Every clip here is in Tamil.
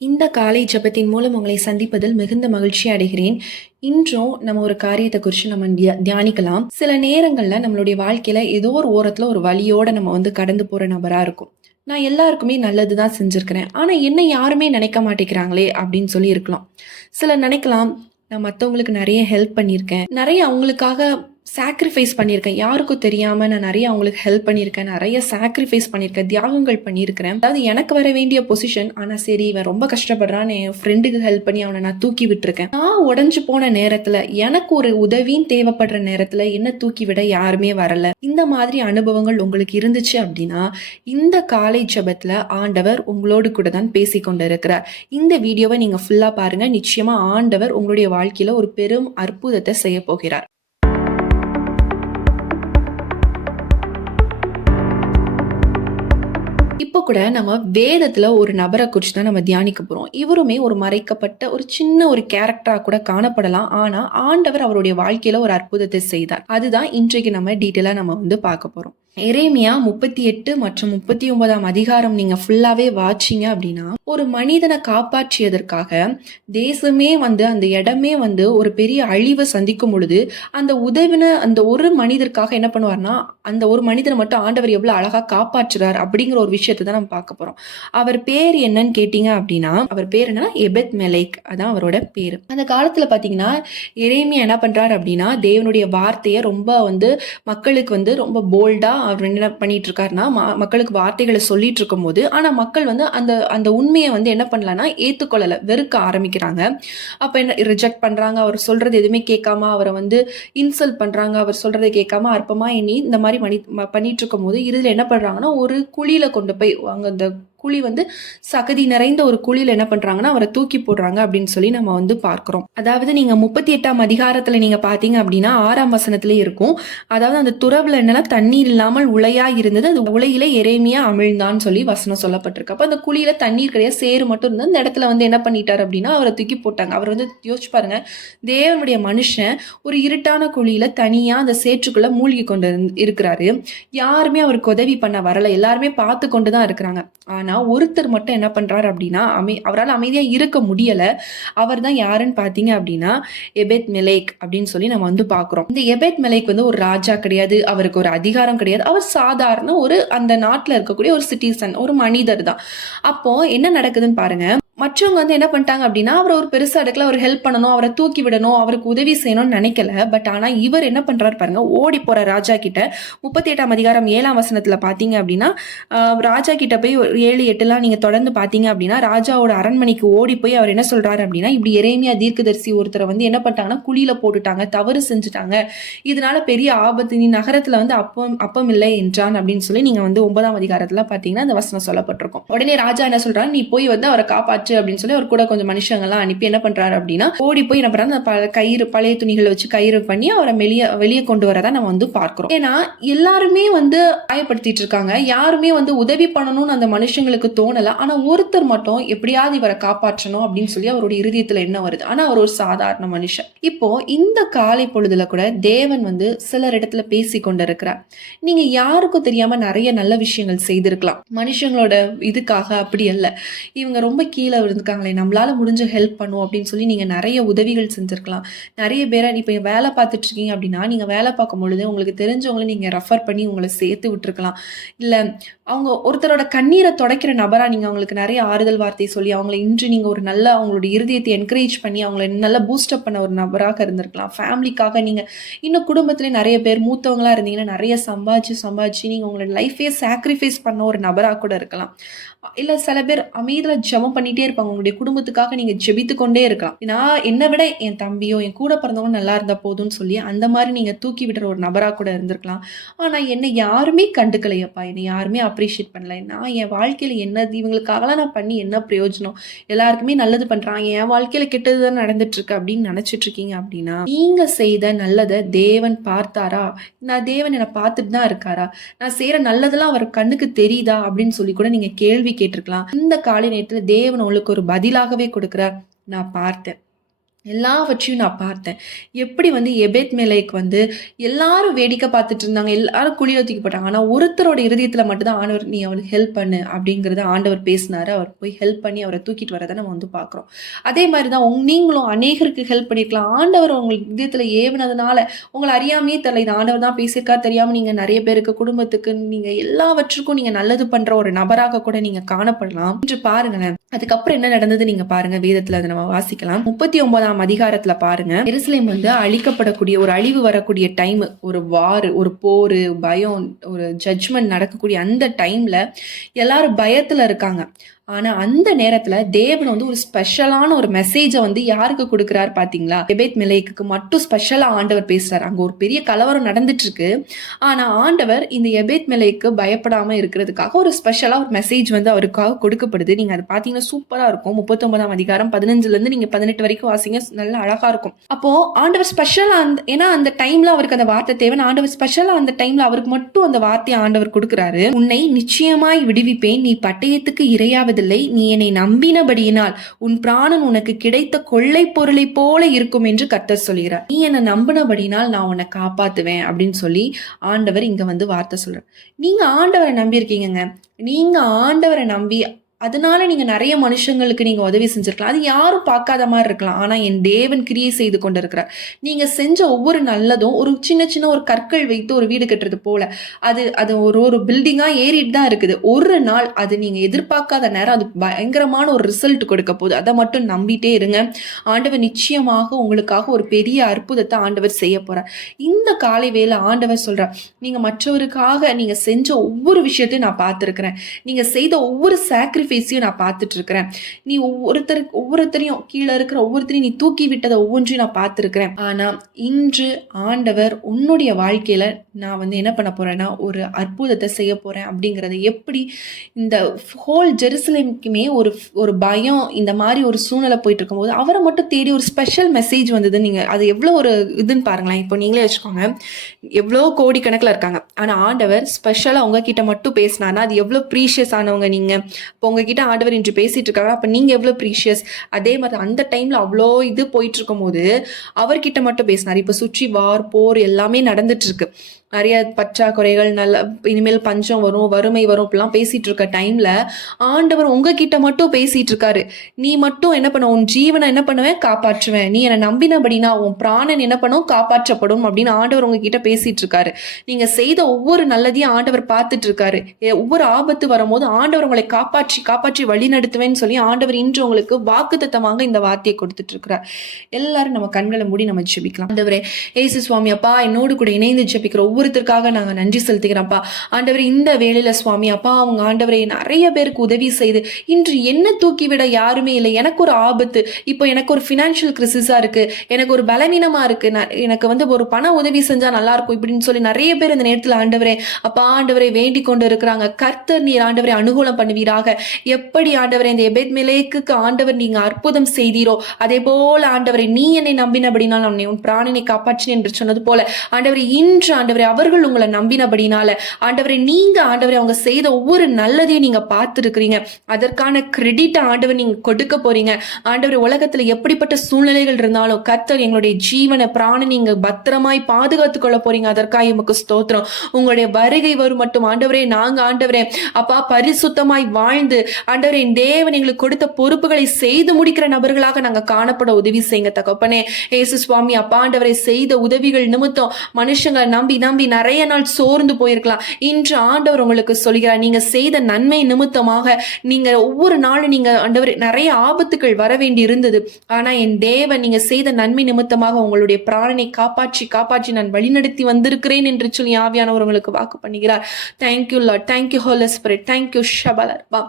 இந்த காலை ஜெபத்தின் மூலம் உங்களை சந்திப்பதில் மிகுந்த மகிழ்ச்சி அடைகிறேன். இன்றும் நம்ம ஒரு காரியத்தை குறித்து நம்ம தியானிக்கலாம். சில நேரங்கள்ல நம்மளுடைய வாழ்க்கையில ஏதோ ஒரு ஓரத்துல ஒரு வழியோட நம்ம கடந்து போற நபரா இருக்கும். நான் எல்லாருக்குமே நல்லது தான் செஞ்சிருக்கிறேன். ஆனா என்ன யாருமே நினைக்க மாட்டேங்கிறாங்களே அப்படின்னு சொல்லி இருக்கலாம். சிலர் நினைக்கலாம், நான் மத்தவங்களுக்கு நெறைய ஹெல்ப் பண்ணியிருக்கேன். நெறைய அவங்களுக்காக சாக்ரிஃபைஸ் பண்ணியிருக்கேன். யாருக்கும் தெரியாம நான் நெறைய அவங்களுக்கு ஹெல்ப் பண்ணியிருக்கேன். நெறைய சாக்ரிஃபைஸ் பண்ணியிருக்கேன். தியாகங்கள் பண்ணியிருக்கிறேன். அதாவது எனக்கு வர வேண்டிய பொசிஷன், ஆனா சரி இவன் ரொம்ப கஷ்டப்படுறான்னு என் ஃப்ரெண்டுக்கு ஹெல்ப் பண்ணி அவன நான் தூக்கி விட்டுருக்கேன். நான் உடைஞ்சு போன நேரத்துல, எனக்கு ஒரு உதவின்னு தேவைப்படுற நேரத்துல என்ன தூக்கி விட யாருமே வரல. இந்த மாதிரி அனுபவங்கள் உங்களுக்கு இருந்துச்சு அப்படின்னா, இந்த காலை ஜெபத்துல ஆண்டவர் உங்களோடு கூட தான் பேசிக் கொண்டிருக்கிறார். இந்த வீடியோவை நீங்க ஃபுல்லா பாருங்க. நிச்சயமா ஆண்டவர் உங்களுடைய வாழ்க்கையில ஒரு பெரும் அற்புதத்தை செய்ய போகிறார். இப்போ கூட நம்ம வேதத்துல ஒரு நபரை குறிச்சு தான் நம்ம தியானிக்க போறோம். இவருமே ஒரு மறைக்கப்பட்ட ஒரு சின்ன ஒரு கேரக்டரா கூட காணப்படலாம். ஆனா ஆண்டவர் அவருடைய வாழ்க்கையில ஒரு அற்புதத்தை செய்தார். அதுதான் இன்றைக்கு நம்ம டீட்டெயிலா நம்ம பார்க்க போறோம். எரேமியா 38 மற்றும் 39ஆம் அதிகாரம் நீங்க ஃபுல்லாவே வாட்சிங்க அப்படின்னா, ஒரு மனிதனை காப்பாற்றியதற்காக தேசமே அந்த இடமே ஒரு பெரிய அழிவை சந்திக்கும் பொழுது, அந்த உதவின அந்த ஒரு மனிதருக்காக என்ன பண்ணுவார்னா, அந்த ஒரு மனிதனை மட்டும் ஆண்டவர் எவ்வளவு அழகா காப்பாற்றுறார் அப்படிங்கிற ஒரு விஷயத்தை தான் நம்ம பார்க்க போறோம். அவர் பேர் என்னன்னு கேட்டீங்க அப்படின்னா, அவர் பேர் என்னன்னா எபெத் மெலேக், அதான் அவரோட பேரு. அந்த காலத்துல பாத்தீங்கன்னா எரேமியா என்ன பண்றாரு அப்படின்னா, தேவனுடைய வார்த்தையை ரொம்ப மக்களுக்கு ரொம்ப போல்டா அவர் என்ன பண்ணிட்டு இருக்காருன்னா, மக்களுக்கு வார்த்தைகளை சொல்லிட்டு இருக்கும் போது, ஆனா மக்கள் அந்த அந்த உண்மையை என்ன பண்ணலன்னா ஏத்துக்கொள்ளல, வெறுக்க ஆரம்பிக்கிறாங்க. அப்ப என்ன ரிஜெக்ட் பண்றாங்க. அவர் சொல்றது எதுவுமே கேட்காம அவரை இன்சல்ட் பண்றாங்க. அவர் சொல்றதை கேட்காம அற்பமா எண்ணி இந்த மாதிரி பண்ணிட்டு இருக்கும் போது, இதுல என்ன பண்றாங்கன்னா, ஒரு குழியில கொண்டு போய் அங்க அந்த குழி சகதி நிறைந்த ஒரு குழியில என்ன பண்றாங்கன்னா அவரை தூக்கி போடுறாங்க அப்படின்னு சொல்லி நம்ம பார்க்கிறோம். அதாவது நீங்க 38ஆம் அதிகாரத்துல நீங்க பாத்தீங்க அப்படின்னா 6ஆம் வசனத்திலே இருக்கும். அதாவது அந்த துறவுல என்னன்னா தண்ணீர் இல்லாமல் உலையா இருந்தது, அது உலையில எரேமியா அமிழ்ந்தான்னு சொல்லி வசனம் சொல்லப்பட்டிருக்கு. அப்ப அந்த குழியில தண்ணீர் கிடையாது, சேறு மட்டும் இருந்தது. அந்த இடத்துல என்ன பண்ணிட்டாரு அப்படின்னா அவரை தூக்கி போட்டாங்க. அவர் யோசிச்சு பாருங்க, தேவனுடைய மனுஷன் ஒரு இருட்டான குழியில தனியா அந்த சேற்றுக்குள்ள மூழ்கி கொண்டு இருக்கிறாரு. யாருமே அவருக்கு உதவி பண்ண வரல, எல்லாருமே பார்த்து கொண்டுதான் இருக்கிறாங்க. ஆனா ஒருத்தர் மட்டும் என்ன பண்றாரு அப்படின்னா, அவரால் அமைதியா இருக்க முடியல. அவர் தான் யாருன்னு பாத்தீங்க அப்படின்னா எபெத் மெலேக் அப்படின்னு சொல்லி நம்ம பாக்குறோம். இந்த எபெத் மெலேக் ஒரு ராஜா கிடையாது, அவருக்கு ஒரு அதிகாரம் கிடையாது. அவர் சாதாரண ஒரு அந்த நாட்டுல இருக்கக்கூடிய ஒரு சிட்டிசன், ஒரு மனிதர் தான். அப்போ என்ன நடக்குதுன்னு பாருங்க. மற்றவங்க என்ன பண்ணிட்டாங்க அப்படின்னா, அவரை ஒரு பெருசா எடுக்கல, அவர் ஹெல்ப் பண்ணணும், அவரை தூக்கி விடணும், அவருக்கு உதவி செய்யணும்னு நினைக்கல. பட் ஆனா இவர் என்ன பண்றாரு பாருங்க, ஓடி போற ராஜா கிட்ட 38ஆம் அதிகாரம் 7ஆம் வசனத்துல பாத்தீங்க அப்படின்னா, ராஜா கிட்ட போய் 7, 8 நீங்க தொடர்ந்து பாத்தீங்க அப்படின்னா, ராஜாவோட அரண்மனைக்கு ஓடி போய் அவர் என்ன சொல்றாரு அப்படின்னா, இப்படி எரேமியா தீர்க்கதரிசி ஒருத்தரை என்ன பண்ணிட்டாங்கன்னா குழியில போட்டுட்டாங்க, தவறு செஞ்சுட்டாங்க, இதனால பெரிய ஆபத்து, நீ நகரத்துல அப்பம் இல்லை என்றான் அப்படின்னு சொல்லி நீங்க 9ஆம் அதிகாரத்துல பாத்தீங்கன்னா அந்த வசனம் சொல்லப்பட்டிருக்கும். உடனே ராஜா என்ன சொல்றாரு, நீ போய் அவரை காப்பாற்று அப்படின்னு சொல்லி அவர் கூட கொஞ்சம் மனுஷங்க எல்லாம் அனுப்பி என்ன பண்றாரு அப்படின்னா, ஓடி போய் என்ன பண்றாரு, கயிறு, பழைய துணிகளை வச்சு கயிறு பண்ணி அவரை வெளியே கொண்டு வரதா நம்ம பார்க்கிறோம். ஏன்னா எல்லாருமே காயப்படுத்திட்டு இருக்காங்க, யாருமே உதவி பண்ணணும்னு அந்த மனுஷங்களுக்கு தோணல. ஆனா ஒருத்தர் மட்டும் எப்படியாவது இவரை காப்பாற்றணும் அப்படின்னு சொல்லி அவருடைய இருதயத்துல என்ன வருது. ஆனா அவர் ஒரு சாதாரண மனுஷன். இப்போ இந்த காலை பொழுதுல கூட தேவன் சிலர் இடத்துல பேசி கொண்டிருக்கிறார். நீங்க யாருக்கும் தெரியாம நிறைய நல்ல விஷயங்கள் செய்திருக்கலாம், மனுஷங்களோட இதுக்காக. அப்படி அல்ல, இவங்க ரொம்ப கீழே இருந்துக்காங்களே, நம்மளால முடிஞ்ச ஹெல்ப் பண்ணுவோம் அப்படின்னு சொல்லி நீங்க நிறைய உதவிகள் செஞ்சிருக்கலாம். நிறைய பேரை இப்ப வேலை பார்த்துட்டு இருக்கீங்க அப்படின்னா, நீங்க வேலை பார்க்கும் பொழுது உங்களுக்கு தெரிஞ்சவங்களை நீங்க ரெஃபர் பண்ணி உங்களை சேர்த்து விட்டுருக்கலாம். இல்ல அவங்க ஒருத்தரோட கண்ணீரை துடைக்கிற நபரா நீங்க அவங்களுக்கு நிறைய ஆறுதல் வார்த்தை சொல்லி அவங்களை இன்று நீங்க ஒரு நல்ல அவங்களுடைய இருதயத்தை என்கரேஜ் பண்ணி அவங்களை நல்லா பூஸ்டப் பண்ண ஒரு நபராக இருந்திருக்கலாம். ஃபேமிலிக்காக நீங்க இன்னும் குடும்பத்திலே நிறைய பேர் மூத்தவங்களா இருந்தீங்கன்னா நிறைய சம்பாதிச்சு நீங்க உங்களோட லைஃபே சாக்ரிஃபைஸ் பண்ண ஒரு நபராக கூட இருக்கலாம். இல்ல சில பேர் அமைதியில ஜெபம் பண்ணிட்டே இருப்பாங்க, உங்களுடைய குடும்பத்துக்காக நீங்க ஜெபித்து கொண்டே இருக்கலாம். நான் என்னை விட என் தம்பியோ என் கூட பிறந்தவங்க நல்லா இருந்தா போதும்னு சொல்லி அந்த மாதிரி நீங்க தூக்கி விடுற ஒரு நபரா கூட இருந்திருக்கலாம். ஆனா என்னை யாருமே கண்டுக்கலையப்பா, என்னை யாருமே அப்ரிஷியேட் பண்ணல, நான் என் வாழ்க்கையில என்ன இவங்களுக்காகலாம் நான் பண்ணி என்ன பிரயோஜனம், எல்லாருக்குமே நல்லது பண்றாங்க, என் வாழ்க்கையில கெட்டதுதான் நடந்துட்டு இருக்கு அப்படின்னு நினைச்சிட்டு இருக்கீங்க அப்படின்னா, நீங்க செய்த நல்லதை தேவன் பார்த்தாரா? தேவன் என்னை பார்த்துட்டு தான் இருக்காரா? நான் செய்யற நல்லதெல்லாம் அவர் கண்ணுக்கு தெரியுதா அப்படின்னு சொல்லி கூட நீங்க கேள்வி கேட்டிருக்கலாம். இந்த காலை நேரத்துல தேவன் உங்களுக்கு ஒரு பதிலாகவே கொடுக்கிறார். நான் பார்த்தேன், எல்லாவற்றையும் நான் பார்த்தேன். எப்படி வந்து எபேத் மேலேக் வந்து எல்லாரும் வேடிக்கை பார்த்துட்டு இருந்தாங்க. எல்லாரும் குழியில தூக்கி போட்டாங்க. ஆனா ஒருத்தரோட இருதயத்தில மட்டும் தான் ஆண்டவர், "நீ அவனுக்கு ஹெல்ப் பண்ணு" அப்படிங்கிறத ஆண்டவர் பேசினாரு. அவர் போய் ஹெல்ப் பண்ணி அவர தூக்கிட்டு வரத நம்ம வந்து பார்க்குறோம். அதே மாரி தான் நீங்களும் அநேகருக்கு ஹெல்ப் பண்ணியிருக்கலாம். ஆண்டவர் உங்க இதயத்தில ஏவுனதுனால, உங்கள அறியாமயே தெரியல. இது ஆண்டவர் தான் பேசியிருக்காரு தெரியாம நீங்க நெறைய பேருக்கு, குடும்பத்துக்கு, நீங்க எல்லாவற்றுக்கும் நீங்க நல்லது பண்ற ஒரு நபராக கூட நீங்க காணப்படலாம். இன்று பாருங்களேன். அதுக்கப்புறம் என்ன நடந்தது நீங்க பாருங்க. வேதத்துல அத நம்ம வாசிக்கலாம். 39ஆம் அதிகாரத்துல பாருங்க. எருசலேம் வந்து அழிக்கப்படக்கூடிய, ஒரு அழிவு வரக்கூடிய டைம், ஒரு வார், ஒரு போரு, பயம், ஒரு ஜட்ஜ்மெண்ட் நடக்கக்கூடிய அந்த டைம்ல எல்லாரும் பயத்துல இருக்காங்க. ஆனா அந்த நேரத்துல தேவன் வந்து ஒரு ஸ்பெஷலான ஒரு மெசேஜ வந்து யாருக்கு குடுக்குறாரு பாத்தீங்களா? எபேத் மெலேக்குக்கு மட்டும் ஸ்பெஷலா ஆண்டவர் பேசுறாரு. அங்க ஒரு பெரிய கலவரம் நடந்துட்டு இருக்கு. ஆனா ஆண்டவர் இந்த எபேத் மெலேக்கு பயப்படாம இருக்கிறதுக்காக ஒரு ஸ்பெஷலா ஒரு மெசேஜ் வந்து அவருக்காக கொடுக்கப்படுது. நீங்க அத பாத்தீங்கன்னா சூப்பரா இருக்கும். 39ஆம் அதிகாரம் 15ல இருந்து நீங்க 18 வரைக்கும் வாசிங்க. நல்ல அழகா இருக்கும். அப்போ ஆண்டவர் ஸ்பெஷலா ஏன்னா அந்த டைம்ல அவருக்கு அந்த வார்த்தை தேவை. ஆண்டவர் ஸ்பெஷலா அந்த டைம்ல அவருக்கு மட்டும் அந்த வார்த்தையை ஆண்டவர் கொடுக்கிறாரு. "உன்னை நிச்சயமாய் விடுவிப்பேன். நீ பட்டயத்துக்கு இரையாவதில்லை. நீ என்னை நம்பினபடியினால் உன் பிராணன் உனக்கு கிடைத்த கொள்ளை பொருளை போல இருக்கும் என்று கர்த்தர் சொல்கிறார். நீ என்னை நம்பினபடினால் நான் உன்னை காப்பாத்துவேன்" அப்படின்னு சொல்லி ஆண்டவர் இங்க வந்து வார்த்தை சொல்றார். நீங்க ஆண்டவரை நம்பி இருக்கீங்கங்க. நீங்க ஆண்டவரை நம்பி அதனால நீங்க நிறைய மனுஷங்களுக்கு நீங்க உதவி செஞ்சிருக்கலாம். அது யாரும் பார்க்காத மாதிரி இருக்கலாம். ஆனா என் தேவன் கிரியை செய்து கொண்டிருக்கிறார். நீங்க செஞ்ச ஒவ்வொரு நல்லதும் ஒரு சின்ன சின்ன ஒரு கற்கள் வைத்து ஒரு வீடு கட்டுறது போல அது அது ஒரு ஒரு பில்டிங்கா ஏறிட்டு தான் இருக்குது. ஒரு நாள் அது நீங்க எதிர்பார்க்காத நேரம் அது பயங்கரமான ஒரு ரிசல்ட் கொடுக்க போகுது. அதை மட்டும் நம்பிட்டே இருங்க. ஆண்டவர் நிச்சயமாக உங்களுக்காக ஒரு பெரிய அற்புதத்தை ஆண்டவர் செய்ய போறார். இந்த காலை வேளை ஆண்டவர் சொல்றார், நீங்க மற்றவருக்காக நீங்க செஞ்ச ஒவ்வொரு விஷயத்தையும் நான் பார்த்திருக்கிறேன். நீங்க செய்த ஒவ்வொரு சாக்ரிஃபைஸையும் நான் பார்த்துட்டு இருக்கிறேன். நீ ஒவ்வொருத்தரையும் கீழே இருக்கிற ஒவ்வொருத்தரையும் நீ தூக்கி விட்டதை ஒவ்வொன்றையும் நான் பார்த்திருக்கிறேன். ஆனா இன்று ஆண்டவர் உன்னுடைய வாழ்க்கையில நான் வந்து என்ன பண்ண போறேன்னா ஒரு அற்புதத்தை செய்ய போறேன் அப்படிங்கறது, எப்படி இந்த ஹோல் ஜெருசலேமுக்குமே ஒரு ஒரு பயம், இந்த மாதிரி ஒரு சூழ்நிலை போயிட்டு இருக்கும்போது அவரை மட்டும் தேடி ஒரு ஸ்பெஷல் மெசேஜ் வந்தது. நீங்க அது எவ்வளவு ஒரு இதுன்னு பாருங்களேன். இப்போ நீங்களே வச்சுக்கோங்க, எவ்வளோ கோடிக்கணக்கில் இருக்காங்க. ஆனா ஆண்டவர் ஸ்பெஷலா உங்ககிட்ட மட்டும் பேசினார்னா அது எவ்வளவு ப்ரீஷியஸ் ஆனவங்க நீங்க. இப்போ உங்ககிட்ட ஆண்டவர் இன்று பேசிட்டு இருக்காங்க, அப்ப நீங்க எவ்வளவு ப்ரீஷியஸ். அதே மாதிரி அந்த டைம்ல அவ்வளோ இது போயிட்டு இருக்கும் போது அவர்கிட்ட மட்டும் பேசினார். இப்ப சுற்றி வார், போர் எல்லாமே நடந்துட்டு இருக்கு. நிறைய பற்றாக்குறைகள், நல்ல இனிமேல் பஞ்சம் வரும், வறுமை வரும், இப்படிலாம் பேசிட்டு இருக்க டைம்ல ஆண்டவர் உங்ககிட்ட மட்டும் பேசிட்டு இருக்காரு. நீ மட்டும் என்ன பண்ண, உன் ஜீவனை என்ன பண்ணுவேன், காப்பாற்றுவேன். நீ என்னை நம்பினபடினா உன் பிராணன் என்ன பண்ணும், காப்பாற்றப்படும் அப்படின்னு ஆண்டவர் உங்ககிட்ட பேசிட்டு இருக்காரு. நீங்க செய்த ஒவ்வொரு நல்லதையும் ஆண்டவர் பார்த்துட்டு இருக்காரு. ஒவ்வொரு ஆபத்து வரும்போது ஆண்டவர் உங்களை காப்பாற்றி காப்பாற்றி வழி நடத்துவேன்னு சொல்லி ஆண்டவர் இன்று உங்களுக்கு வாக்குத்தத்தமாக இந்த வார்த்தையை கொடுத்துட்டு இருக்கிறார். எல்லாரும் நம்ம கண்களை மூடி நம்ம ஜெபிக்கலாம். ஆண்டவரே ஏசு சுவாமி அப்பா, என்னோடு கூட இணைந்து ஜெபிக்கிற ஒவ்வொருத்தருக்காக நாங்க நன்றி செலுத்துகிறோம்ப்பா. ஆண்டவரே இந்த வேளையில சுவாமி அப்பா, அவங்க ஆண்டவரே நிறைய பேருக்கு உதவி செய்து இன்று என்ன தூக்கிவிட யாருமே இல்லை. எனக்கு ஒரு ஆபத்து, இப்போ எனக்கு ஒரு ஃபினான்ஷியல் கிரிசிஸா இருக்கு, எனக்கு ஒரு பலவீனமா இருக்கு, எனக்கு வந்து ஒரு பண உதவி செஞ்சா நல்லா இருக்கும் இப்படின்னு சொல்லி நிறைய பேர் இந்த நேரத்தில் ஆண்டவரே அப்பா ஆண்டவரை வேண்டிக் கொண்டு இருக்கிறாங்க. கர்த்தர் நீர் ஆண்டவரை அனுகூலம் பண்ணுவீராக. எப்படி ஆண்டவரை இந்த எபேத் மெலேக்குக்கு ஆண்டவர் நீங்க அற்புதம் செய்தீரோ அதே போல ஆண்டவரை நீ என்னை நம்பினபடினால் உன்னை உன் பிராணனை காப்பாற்றினேன் என்று சொன்னது போல ஆண்டவரை இன்று ஆண்டவரை அவர்கள் உங்களை நம்பினபடினால ஆண்டவரை நீங்க ஆண்டவரை அவங்க செய்த ஒவ்வொரு நல்லதையும் நீங்க பார்த்துருக்கிறீங்க. அதற்கான கிரெடிட் ஆண்டவர் நீங்க கொடுக்க போறீங்க. ஆண்டவர் உலகத்துல எப்படிப்பட்ட சூழ்நிலைகள் இருந்தாலும் கர்த்தர் எங்களுடைய ஜீவனை பிராணனை நீங்க பத்திரமாய் பாதுகாத்துக் கொள்ள போறீங்க. அதற்காக எமக்கு ஸ்தோத்திரம். உங்களுடைய வருகை வரும் மட்டும் ஆண்டவரே நாங்க ஆண்டவரே அப்பா பரிசுத்தமாய் வாழ்ந்து ஆண்டவரே தேவன் எங்களுக்கு கொடுத்த பொறுப்புகளை செய்து முடிக்கிற நபர்களாக நாங்க காணப்பட உதவி செய்யுங்க தகப்பனே. ஏசு சுவாமி அப்பா ஆண்டவரை செய்த உதவிகள் நிமித்தம் மனுஷங்களை நம்பி நம்பி நிறைய நாள் சோர்ந்து போயிருக்கலாம். இன்று ஆண்டவர் உங்களுக்கு சொல்கிறார், நீங்க செய்த நன்மை நிமித்தமாக நீங்க ஒவ்வொரு நாளும் நீங்க ஆண்டவர் நிறைய ஆபத்துக்கள் வர வேண்டி இருந்தது. ஆனா என் தேவன் நீங்க செய்த நன்மை நிமித்தமாக உங்களுடைய பிராணனை காப்பாற்றி காப்பாற்றி நான் வழிநடத்தி வந்திருக்கிறேன் என்று சொல்லி ஆவியானவர் உங்களுக்கு வாக்கு பண்ணுகிறார். Thank you lord, thank you holy spirit, thank you ஷபலர்பா.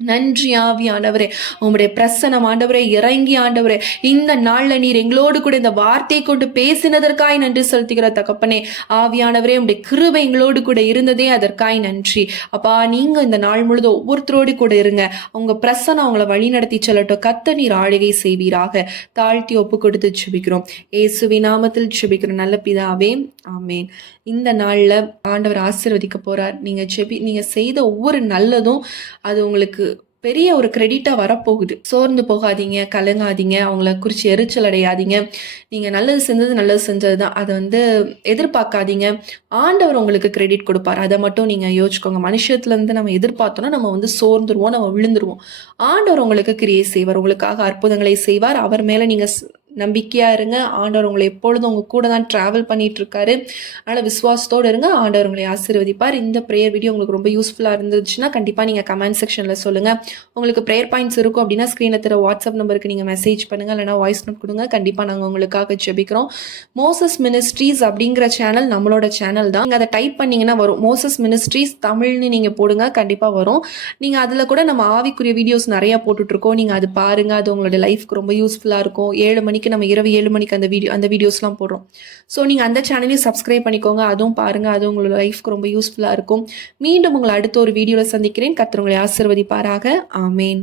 நன்றி ஆவியானவரே, உங்களுடைய பிரசன்னம் ஆண்டவரே இறங்கி ஆண்டவரே இந்த நாள்ல நீர் எங்களோடு கூட இந்த வார்த்தையை கொண்டு பேசினதற்காய் நன்றி செலுத்துகிற தகப்பனே. ஆவியானவரே உங்களுடைய கிருபை எங்களோடு கூட இருந்ததே அதற்காய் நன்றி அப்பா. நீங்க இந்த நாள் முழுதும் ஒவ்வொருத்தரோடு கூட இருங்க. உங்க பிரசன்னம் அவங்களை வழி நடத்தி செல்லட்டும். கர்த்தர் நீர் ஆளுகை செய்வீராக. தாழ்த்தி ஒப்பு கொடுத்து ஜெபிக்கிறோம் இயேசுவின் நாமத்தில் ஜெபிக்கிறோம் நல்ல பிதாவே, ஆமேன். இந்த நாள்ல ஆண்டவர் ஆசீர்வதிக்க போறார். நீங்க செய்த ஒவ்வொரு நல்லதும் அது உங்களுக்கு பெரிய ஒரு கிரெடிட்டா வரப்போகுது. சோர்ந்து போகாதீங்க, கலங்காதீங்க, அவங்கள குறிச்சு எரிச்சல் அடையாதீங்க. நீங்க நல்லது செஞ்சது நல்லது செஞ்சது தான். அத வந்து எதிர்பார்க்காதீங்க. ஆண்டவர் உங்களுக்கு கிரெடிட் குடுப்பார். அத மட்டும் நீங்க யோசிச்சுக்கோங்க. மனுஷத்துலருந்து நம்ம எதிர்பார்த்தோம்னா, நம்ம வந்து சோர்ந்துருவோம், நம்ம விழுந்துருவோம். ஆண்டவர் உங்களுக்கு கிரியை செய்வார். உங்களுக்காக அற்புதங்களை செய்வார். அவர் மேல நீங்க நம்பிக்கையா இருங்க. ஆண்டவர் உங்கள எப்பொழுதும் உங்க கூட தான் டிராவல் பண்ணிட்டு இருக்காரு. அதனால விசுவாசத்தோட இருங்க. ஆண்டவர் உங்களை ஆசீர்வதிப்பார். இந்த பிரேயர் வீடியோ உங்களுக்கு ரொம்ப யூஸ்ஃபுல்லா இருந்துச்சுன்னா, கண்டிப்பா நீங்க கமெண்ட் செக்ஷன்ல சொல்லுங்க. உங்களுக்கு பிரேயர் பாயிண்ட்ஸ் இருக்கும் அப்படின்னா, ஸ்க்ரீன்ல தெரிய வாட்ஸ்அப் நம்பருக்கு நீங்க மெசேஜ் பண்ணுங்க. இல்லைனா வாய்ஸ் நோட் குடுங்க. கண்டிப்பா நாங்க உங்களுக்காக ஜெபிக்கிறோம். மோசஸ் மினிஸ்ட்ரீஸ் அப்படிங்கிற சேனல் நம்மளோட சேனல் தான். நீங்க அத டைப் பண்ணீங்கன்னா வரும். மோசஸ் மினிஸ்ட்ரீஸ் தமிழ்னு நீங்க போடுங்க. கண்டிப்பா வரும். நீங்க அதுல கூட நம்ம ஆவிக்குரிய வீடியோஸ் நெறைய போட்டுட்ருக்கோம். நீங்க அது பாருங்க. அது உங்களோட லைஃப்க்கு ரொம்ப யூஸ்ஃபுல்லா இருக்கும். 7 மணிக்கு நம்ம இரவு 7 மணிக்கு அந்த வீடியோஸ்லாம் போடுறோம். ஸோ நீங்க அந்த சேனலையும் சப்ஸ்கிரைப் பண்ணிக்கோங்க. அதுவும் பாருங்க. அது உங்களோட லைஃப்க்கு ரொம்ப யூஸ்ஃபுல்லா இருக்கும். மீண்டும் உங்கள அடுத்த ஒரு வீடியோல சந்திக்கிறேன். கர்த்தர் உங்களை ஆசீர்வதிப்பாராக. ஆமென்.